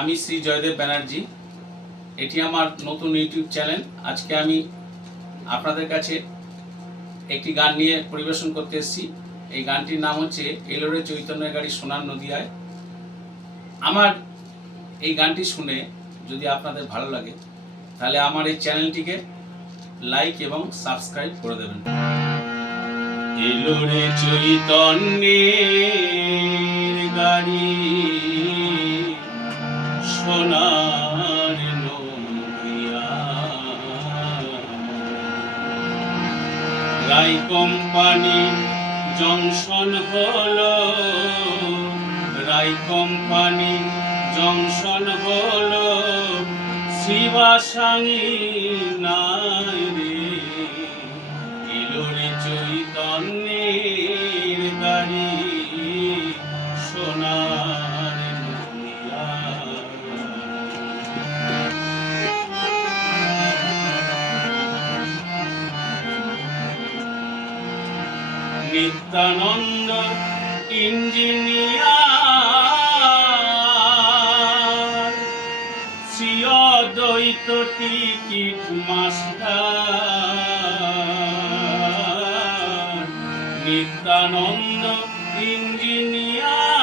আমি শ্রী জয়দেব ব্যানার্জি। এটি আমার নতুন ইউটিউব চ্যানেল। আজকে আমি আপনাদের কাছে একটি গান নিয়ে পরিবেশন করতে এসেছি। এই গানটির নাম হচ্ছে এলোরে চৈতন্যের গাড়ি সোনার নদিয়ায়। আমার এই গানটি শুনে যদি আপনাদের ভালো লাগে তাহলে আমার এই চ্যানেলটিকে লাইক এবং সাবস্ক্রাইব করে দেবেন। এলোরে চৈতন্যের গাড়ি সোনার নদিয়া, রাই কোম্পানি জংশন হলো, রাই কোম্পানি জংশন হলো, শিবাসাঙি নাই রে। এলোরে চৈতন্যের গাড়ি সোনার নদিয়া। নিত্যানন্দ ইঞ্জিনিয়ার, শ্রী অদ্বৈত ticket master. Nityananda engineer,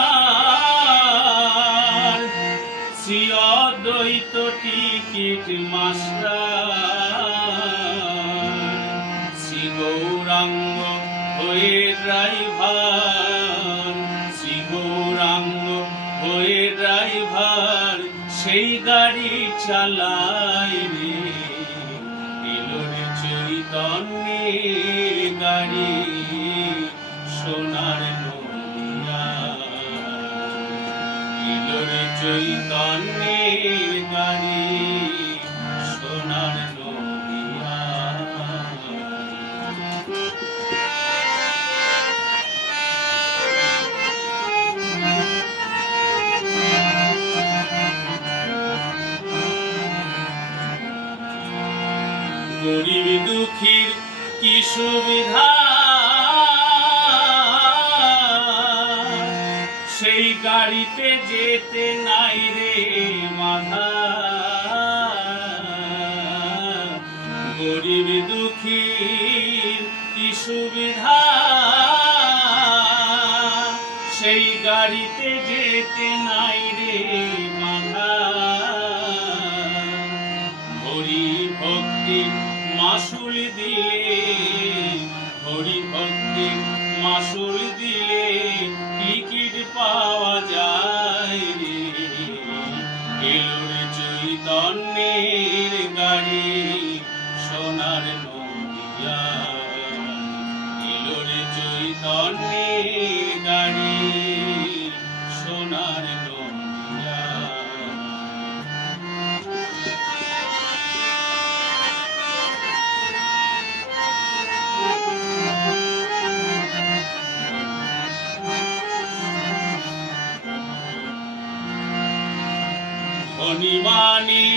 Shri অদ্বৈত টিকিট মাস্টার। শ্রী গৌরাঙ্গ হয়ে ড্রাইভার, শ্রী গৌরাঙ্গ হয়ে ড্রাইভার, সেই গাড়ি চালায় রে। এলোরে চৈতন্যের গাড়ি সোনার নদিয়া। এলোরে চৈতন্যের গাড়ি সোনার নদিয়া। গরিব দুঃখীর কি সুবিধা, সেই গাড়িতে যেতে নাই রে বাধা। গরিব দুঃখীর কি সুবিধা, সেই গাড়িতে যেতে নাই রে বাধা। হরি ভক্তি মাসুল দিলে, হরি ভক্তি মাসুল দিলে, টিকিট পাওয়া যায় রে। এলোরে চৈতন্যের গাড়ি সোনার নদিয়া। এলোরে চৈতন্যের গাড়ি সোনার নদিয়া। ধনীমানি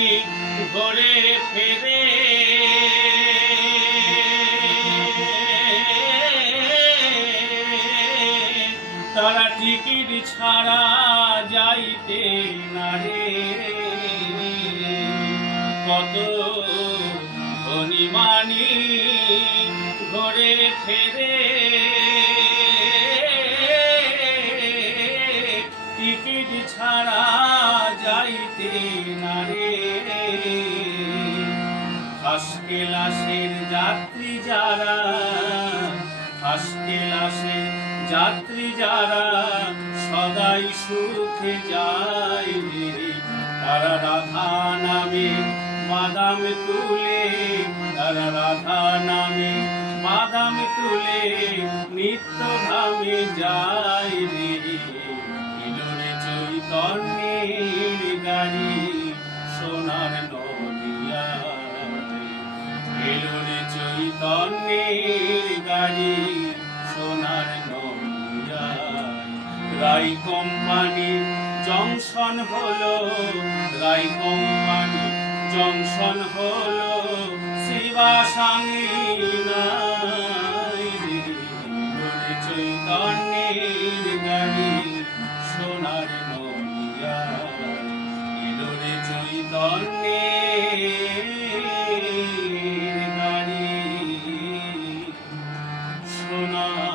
ঘরে ফেরে, তারা টিকিট ছাড়া যাইতে না রে। কত ধনীমানি ঘরে ফেরে, টিকিট ছাড়া যাইতে না রে। ফার্স্ট ক্লাসের যাত্রী যারা, ফার্স্ট ক্লাসের যাত্রী যারা, সদাই সুখে যায় রে। তারা রাধা নামে বাদাম তুলে, তারা রাধা নামে বাদাম তুলে, নিত্য ধামে যায় রে। এলোরে চৈতন্যের গাড়ি সোনার নদিয়া। এলোরে চৈতন্যের গাড়ি সোনার নদিয়া। রাই কোম্পানি জংশন হলো, রাই কোম্পানি জংশন হলো, শিবাসাঙি নাই রে। এলোরে চৈতন্যের গাড়ি সোনার নদিয়া। প্রার্থনা